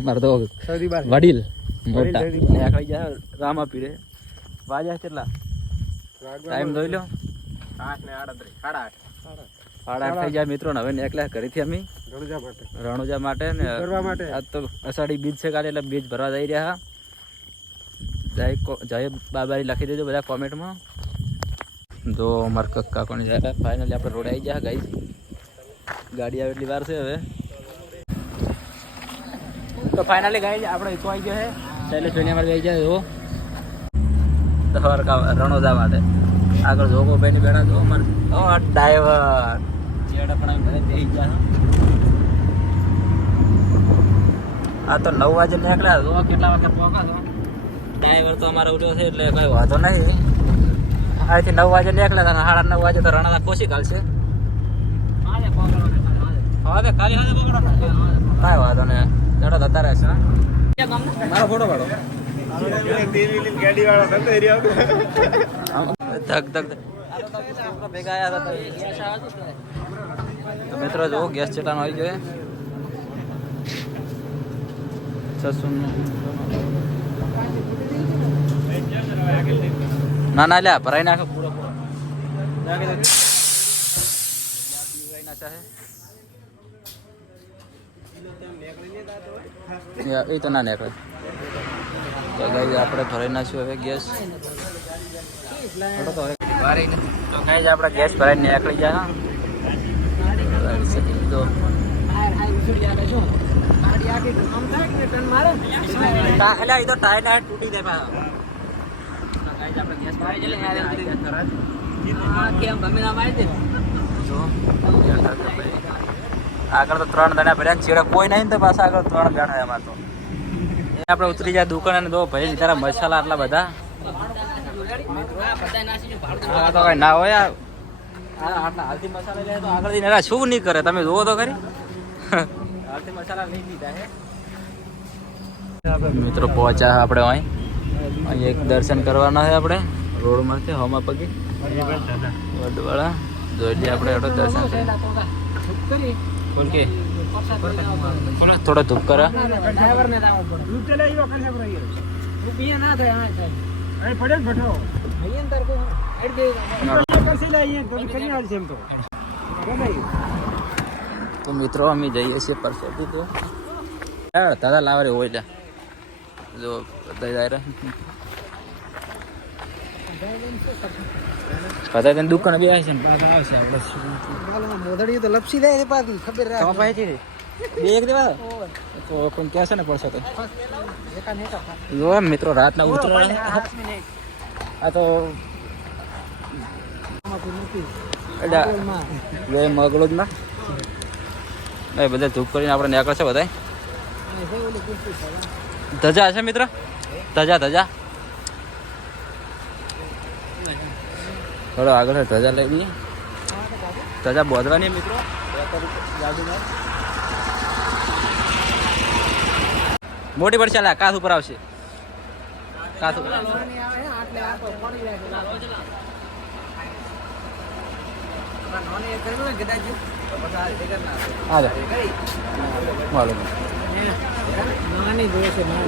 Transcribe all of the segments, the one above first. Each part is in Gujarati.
અમારે તો વડીલ મોટા આખડી જાય રામા પીરે વાજા કેટલા ટાઈમ જોઈ લો 8:38 થઈ જાય મિત્રો ને હવે નીકળ્યા ઘરેથી અમે રણુજા માટે ને આજ તો અષાઢી બીજ છે કાલે એટલે બીજ ભરવા જઈ રહ્યા જય બાબારી લખી દેજો બધા કોમેન્ટમાં તો અમારા કાકોની જાય ફાઇનલી આપણે રોડ આવી ગયા ગાઈસ ગાડી આવે એટલી વાર છે હવે તો ફાઇનલી ગાઈસ આપણે ઈકો આવી ગયો છે શૈલેષ ભાઈને અમારે આવી જાય રણોજા માટે આગળ જોગો ભાઈ ની બેઠા જો અમારે ડ્રાઈવર ચેડા પણ ઘરે બેસી ગયા આ તો 9 વાગે નીકળ્યા જો કેટલા વાગે પહોંચા છો ડ્રાઈવર તો અમારે ઉઠ્યો છે એટલે કઈ વાંધો નહીં અહીંથી 9 વાગે નીકળ્યા હતા 9:30 વાગે તો રણાદા કોશી કાઢશે હવે ખાલી હાથે પકડો કાંઈ વાંધો નહીં ચડો જતા રહેશે મારો ફોટો પાડો મિત્રો જો ગેસ ચેટાનો આવી જોઈએ ના ના લ્યા ભરાઈ નાખો પૂરો એ તો ના નીકળે તો ગાઈ આપણે ભરાઈ નાખ્યું હવે ગેસ તો ગાઈ આપણે ગેસ ભરાઈને નીકળી જાય તો એ તો ટાયર તૂટી જાય આપણે ગેસ ભરાઈ આગળ તો 3 દાણા ભર્યા ચેડા કોઈ નહીં તો પાછા આગળ 3 દાણા એમાં તો આપણે ઉતરી જાય દુકાન અને દો ભાઈ તારા મસાલા આટલા બધા તો કઈ ના હોય આટલા હલ્દી મસાલા લે તો આગળ જઈને શું નહીં કરે તમે જોવો તો ખરી હલ્દી મસાલા લઈ લીધા છે મિત્રો પહોંચ્યા આપણે અહીં એક દર્શન કરવાના છે આપણે રોડ માંથી હમા પગે વડવાળા જોઈ લઈએ આપણે એટલો દર્શન છે થોડા ધૂપ કરા તો મિત્રો અમે જઈએ છીએ પરસોથી તો દાદા લાવરે હોય જો બધા દુકાન બી આવે છે ને આવશે મોદડી તો લપસી જાય પાછી ખબર રાખે બે એક દેવા તો પણ કહેશે ને પડશે તો જો મિત્રો રાતના ઉતરો આ તો મગલો જ ના બધા ધૂપ કરીને આપણે નીકળશે બધા ધજા હશે મિત્ર ધજા થોડો આગળ ધજા લઈ લઈએ ધજા બોધવાની મિત્રો મોટી પડશે કાથ ઉપર આવશે કાથ ઉપર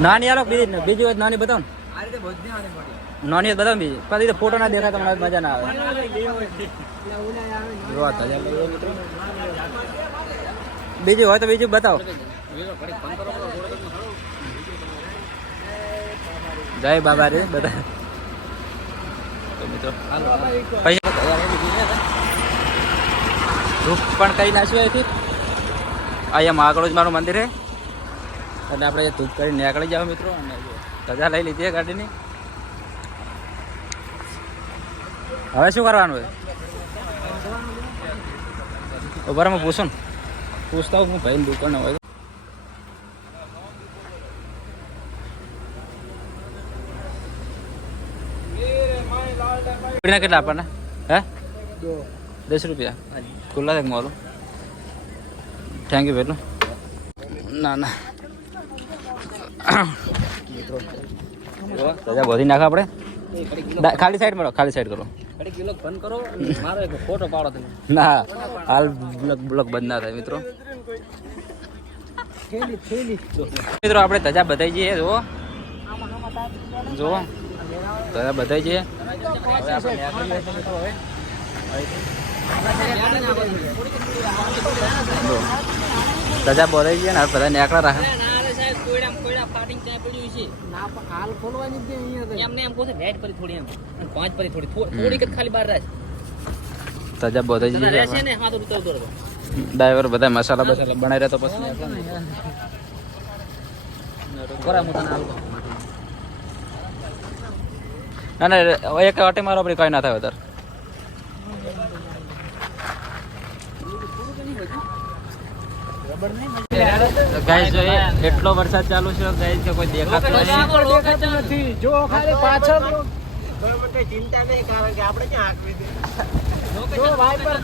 નાની આલો બીજી વાત નાની બતાવો નાની બતાવો બીજી પછી તો ફોટો ના દેખાય તમારે મજા ના આવે બીજું હોય તો બીજું બતાવો જય બાબા રે બધા મિત્રો ધૂપ પણ કરી નાખ્યું અહીંથી અહીંયા આગળ જ મારું મંદિર છે એટલે આપણે ધૂપ કરીને નીકળી જાવ મિત્રો અને રજા લઈ લીધી ગાડીની હવે શું કરવાનું હોય બરાબર પૂછું પૂછતા હું ભાઈ દુકાન હોય કેટલા આપણને હે 10 રૂપિયા ખુલ્લા છે મોલું થેન્ક યુ પેલું ના ના રજા બોધી નાખો આપણે ખાલી સાઈડ મળો ખાલી સાઈડ કરો બંધ કરો મારો એક ફોટો પાડો ના હાલ બ્લોક બંધ ના થાય મિત્રો મિત્રો આપણે ધજા બધાઈ જઈએ જો ધજા બધાઈ જઈએ હવે આપણે નીકળીએ છીએ મિત્રો હવે ધજા બોલાઈ જઈએ ને બધા નીકળા રાખે ધજા બોલાઈ જઈએ ડ્રાઈવર બધા મસાલા બસાલા બનાવી રહ્યા તો પછી ના ના એક અટે મારો આપણે કઈ ના થાય વધારે ગાઈસ જોઈએ એટલો વરસાદ ચાલુ છે ગાઈસ કે કોઈ દેખાતું નથી જો ખાલી પાછળ ચિંતા નહીં કારણ કે આપણે ક્યાં આંકવી દે જો વાઈપર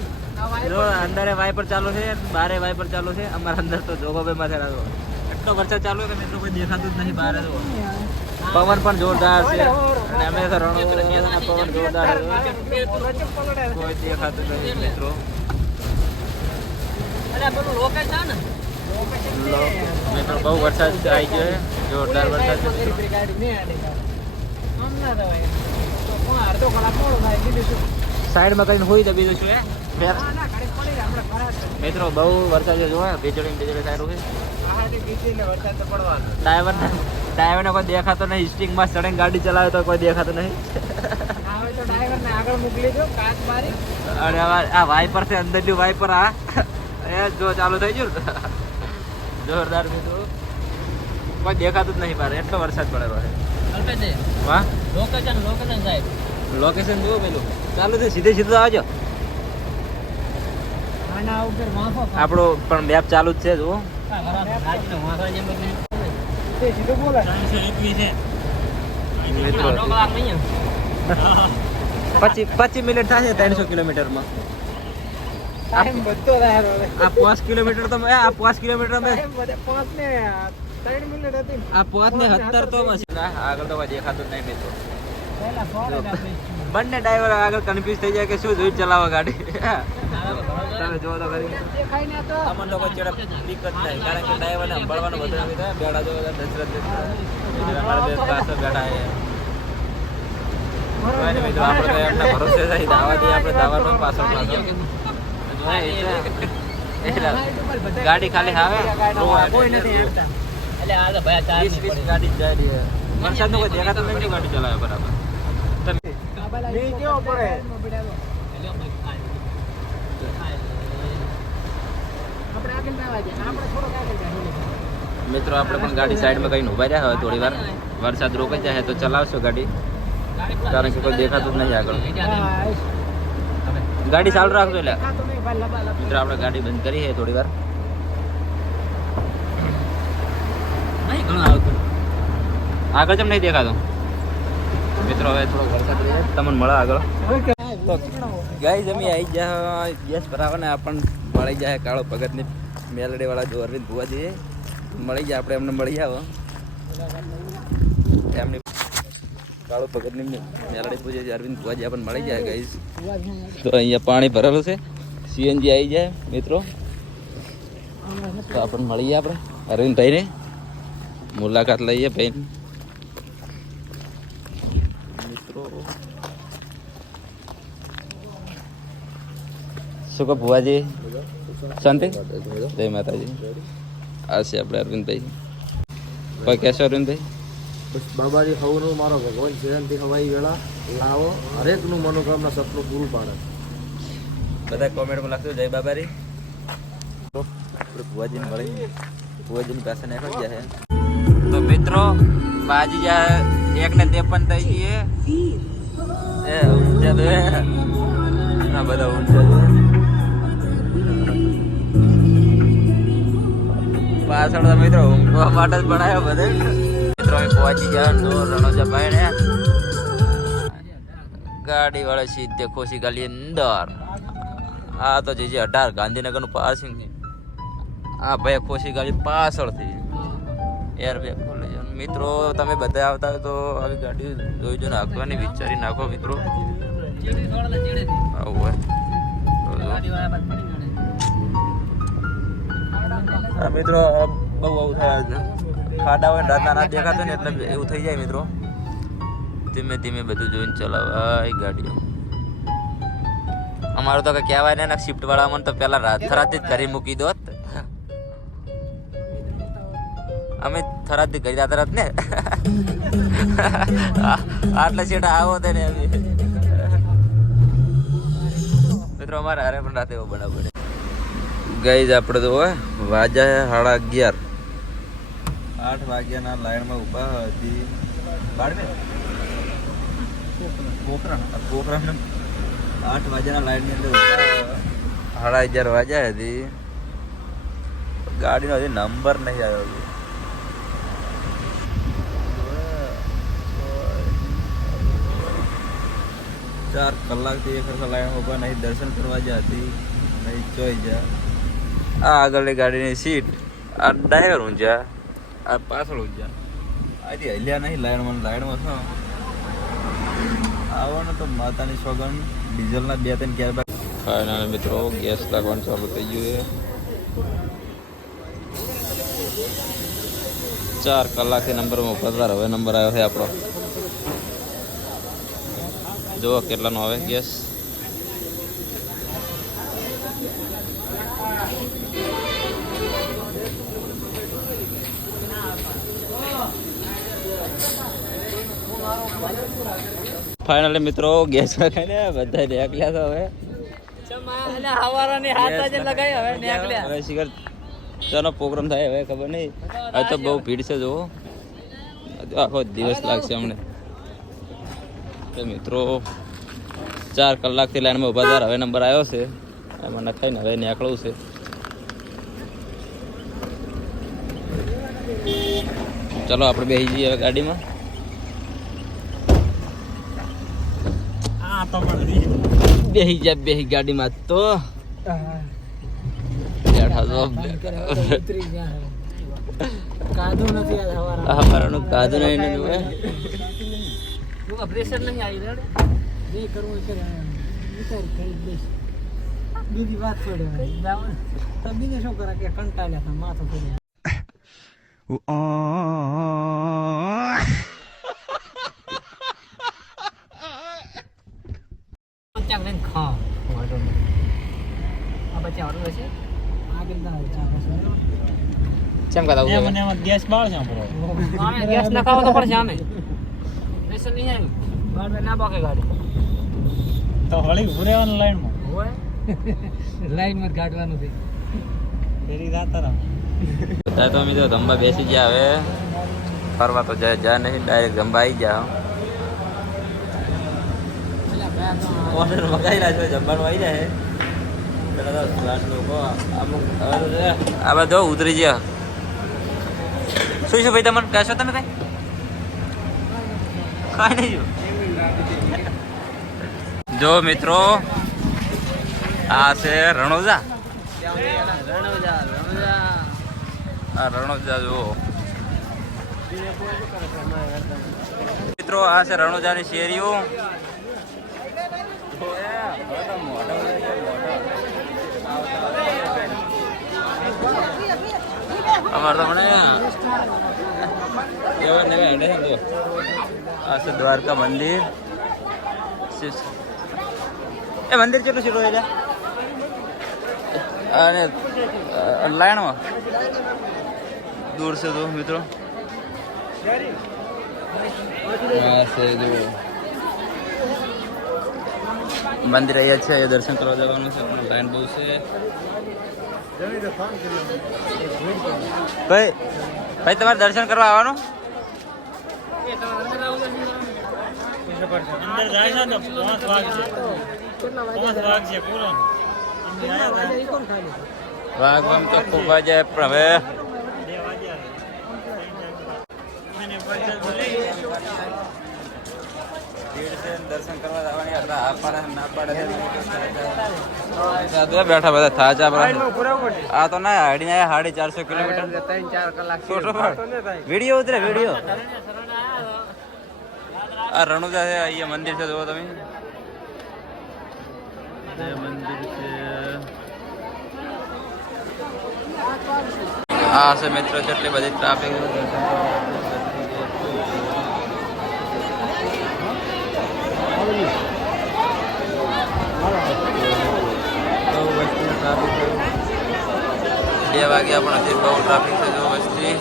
જો અંદર વાઈપર ચાલુ છે બારે વાઈપર ચાલુ છે અમારા અંદર તો જોગો બે માં થયેલા એટલો વરસાદ ચાલુ છે કે મિત્રો કોઈ દેખાતું જ નહીં બહાર પવન પણ જોરદાર છે અને અમે તો પવન જોરદાર કોઈ દેખાતું નથી મિત્રો મિત્રો બહુ વરસાદ આવી ગયો છે જોરદાર વરસાદ સાઈડમાં કઈ હોય તો બીજું શું મિત્રો બહુ વરસાદ જોવા વીજળી સારું છે ડ્રાઈવર ને કોઈ દેખાતો નહીં સ્ટિંગમાં સડન ગાડી ચલાવે તો કોઈ દેખાતો નહીં અને આ વાઇપર છે અંદરની વાઇપર આ જો ચાલુ થઈ ગયું જોરદાર મિત્રો કોઈ દેખાતું જ નહીં બહાર એટલો વરસાદ પડેલો છે વાહ લોકેશન જુઓ પેલું ચાલુ છે સીધે સીધું આવજો આપણો પણ મેપ ચાલુ જ છે જુઓ 25 મિનિટ થશે 300 કિલોમીટરમાં આ 5 કિલોમીટર તો આ 5 કિલોમીટર આ 5 ને 17 તો આગળ તો કોઈ દેખાતું જ નહીં મિત્રો બંને ડ્રાઈવર આગળ કન્ફ્યુઝ થઈ જાય કે શું જોઈ ચલાવો ગાડી તમે જો તો કરી અમન લોકો ચડપ દિક્કત થાય કારણ કે ડ્રાઈવરને સંભાળવાનું બધું થાય બેડા જો દશરથ અમારા બે પાછળ બેઠા છે મિત્રો આપણે તો એમના ભરોસે થઈ દાવાથી આપણે દાવાનો પાછળ ગાડી ખાલી આવે કોઈ નથી એટલે આ તો ભાઈ 20 ગાડી જાય વરસાદ નો કોઈ દેખાતો નથી ગાડી ચલાવે બરાબર મિત્રો આપણે પણ ગાડી સાઈડમાં કઈ ઉભા રહ્યા હોય થોડી વાર વરસાદ રોકાઈ જાય તો ચલાવશો ગાડી કારણ કે કોઈ દેખાતું જ નહીં આગળ ગાડી ચાલુ રાખજો એટલે મિત્રો આપણે ગાડી બંધ કરી છે થોડી વાર આગળ કેમ નહીં દેખાતો મિત્રો હવે થોડો વરસાદ તમને મળે આગળ તો ગાઈસ અમે આવી જાય ગેસ ભરાવાને આપણને મળી જાય કાળો ભગતની મેલડી વાળા જો અરવિંદ ભુવા જઈએ મળી જાય આપણે એમને મળી આવો એમની કાળો ભગતની મેલડી પૂજે છે અરવિંદ ભુવાજી આપણને મળી જાય ગાઈસ તો અહીંયા પાણી ભરેલું છે સીએનજી આવી જાય મિત્રો તો આપણને મળીએ આપણે અરવિંદભાઈને મુલાકાત લઈએ ભાઈ મિત્રો શું કહો ભુવાજી શાંતિ જય માતાજી આ છે આપણે અરવિંદભાઈ કોઈ કહેશો અરવિંદભાઈ બસ બાબાજી હવનું મારો ભગવાન જયંતિ હવાઈ વેળા લાવો હરેકનું મનોકામના સપનું પૂરું પાડે બધા કોમેન્ટમાં લખજો જય બાબારી આપણે ભુવાજીને મળી ભુવાજીની પાસે નાખી જાય તો મિત્રો બાજી જાય 1:53 થઈ ગઈ એ ઊંચા દે આ બધા ઊંચા પાછળ તો મિત્રો ઊંઘવા માટે જ બનાવ્યો બધે મિત્રો અમે પહોંચી ગયા રણોજા ભાઈ ને ગાડી વાળા સીધે ખોસી ગાલી અંદર આ તો જે 18 ગાંધીનગર નું પાસિંગ આ ભાઈ ખોસી ગાડી પાછળથી એર બેગ ખોલે મિત્રો તમે બધા આવતા હોય તો આવી ગાડી જોઈજો નાખવાની વિચારી નાખો મિત્રો આવું હોય મિત્રો બહુ આવું થાય ખાડા હોય ને રાતના ના દેખાતો ને એટલે એવું થઈ જાય મિત્રો. ધીમે ધીમે બધું જોઈને ચલાવાય ગાડીઓ. અમારું તો કઈ કહેવાય ને શિફ્ટ વાળા મને તો પેલા રાત જ ઘરે મૂકી દો. અમે થરાદથી ઘરે જતા રાત ને આટલા છેટા આવો તો ને મિત્રો અમારે હારે પણ રાતે એવો બનાવ બને. ગઈ જ આપણે તો હોય વાજા 11:30. 8 વાગ્યાના લાઈનમાં ઊભા હતી બાળમે પોખરણ 8 વાગ્યાના લાઈનની અંદર ઊભા 11:30 વાગ્યા હતી. ગાડીનો હજી નંબર નહીં આવ્યો. 4 કલાકથી એક સરખા લાઈન ઊભા નહીં દર્શન કરવા જતી નહીં ચોઈ જા. આ આગળની ગાડીની સીટ આ ડ્રાઈવર ઊંચા આ પાછળ ઊંચા આથી હલ્યા નહીં લાઈનમાં છો આવવાનું તો માતાની સોગન ડીઝલના 2-3 ક્યારે બાદ ફાઇનલ મિત્રો ગેસ લાગવાનું ચાલુ થઈ ગયું છે. 4 કલાકથી નંબરમાં ઉભા હવે નંબર આવ્યો છે આપણો. જો કેટલાનો આવે ગેસ. ફાઇનલી મિત્રો ગેસ લગાવીને બધા નીકળ્યા છે હવે. હવે શિખર ચાલો પ્રોગ્રામ થાય હવે ખબર નહીં. હવે તો બહુ ભીડ છે જો આખો દિવસ લાગશે અમને. મિત્રો 4 કલાકથી લાઈનમાં ઉભા હતા હવે નંબર આવ્યો છે એમાં નખાઈને હવે નીકળવું છે. ચલો આપણે બેસી જઈએ હવે ગાડીમાં. બેસી ગાડીમાં તો કાદુ નહીં પ્રેશર નહીં આવી રહ્યો જે કરવું એ કરે વિચાર કરી દઈશ. બીજી વાત છોડે તો બીજે શું કરે કે કંટાળ્યા હતા માથું કરી ચાક લઈને ખા આ બચ્ચા ઓર્ડર હશે આગળ ના ચમ કા દાવ મને ગેસ બાળ છે આપણો આમે ગેસ નખાવો તો પડશે આમે પ્રેશર નહીં આવ્યું બાળ મે ના બાકે ગાડી તો હળી ઉરેવાનું લાઈનમાં હોય લાઈનમાં કાઢવાનું છે ફેરી જાતા રહો. બધા તો મિત્રો ધંબા બેસી ગયા હવે ફરવા તો જા નહીં ડાયરેક્ટ ધંબા આવી ગયા. ઓર્ડર મગાવેલા છે જમવાનું આવી જાય આ બધો ઉતરી ગયા. શું ભાઈ તમને કહેશો તમે કઈ કાંઈ નહીં જો મિત્રો આ છે રણોજા. રણોજા જુઓ મિત્રો આ છે રણોજાની શેરીઓ. અમારે તો મને આ છે દ્વારકા મંદિર. એ મંદિર કેટલું સીટો એટલે અને લાઈનમાં દૂર છે તો મિત્રો મંદિર અહીંયા છે દર્શન કરવા જવાનું છે. લાઈન બહુ છે ભાઈ. ભાઈ તમારે દર્શન કરવા આવવાનું વાઘ તો ખૂબ જાય પણ હવે દર્શન કરવા જવાની ના પાડે બેઠા બધા થાચા. આ તો ના હાડી 450 કિલોમીટર 3-4 કલાક વિડીયો ઉતરે વિડીયો. આ રણુજા છે અહીંયા મંદિર છે જુઓ તમે મંદિર છે. આ છે મિત્રો જેટલી બધી ટ્રાફિક બે વાગ્યા પણ હજી બહુ ટ્રાફિક છે જો વસ્તી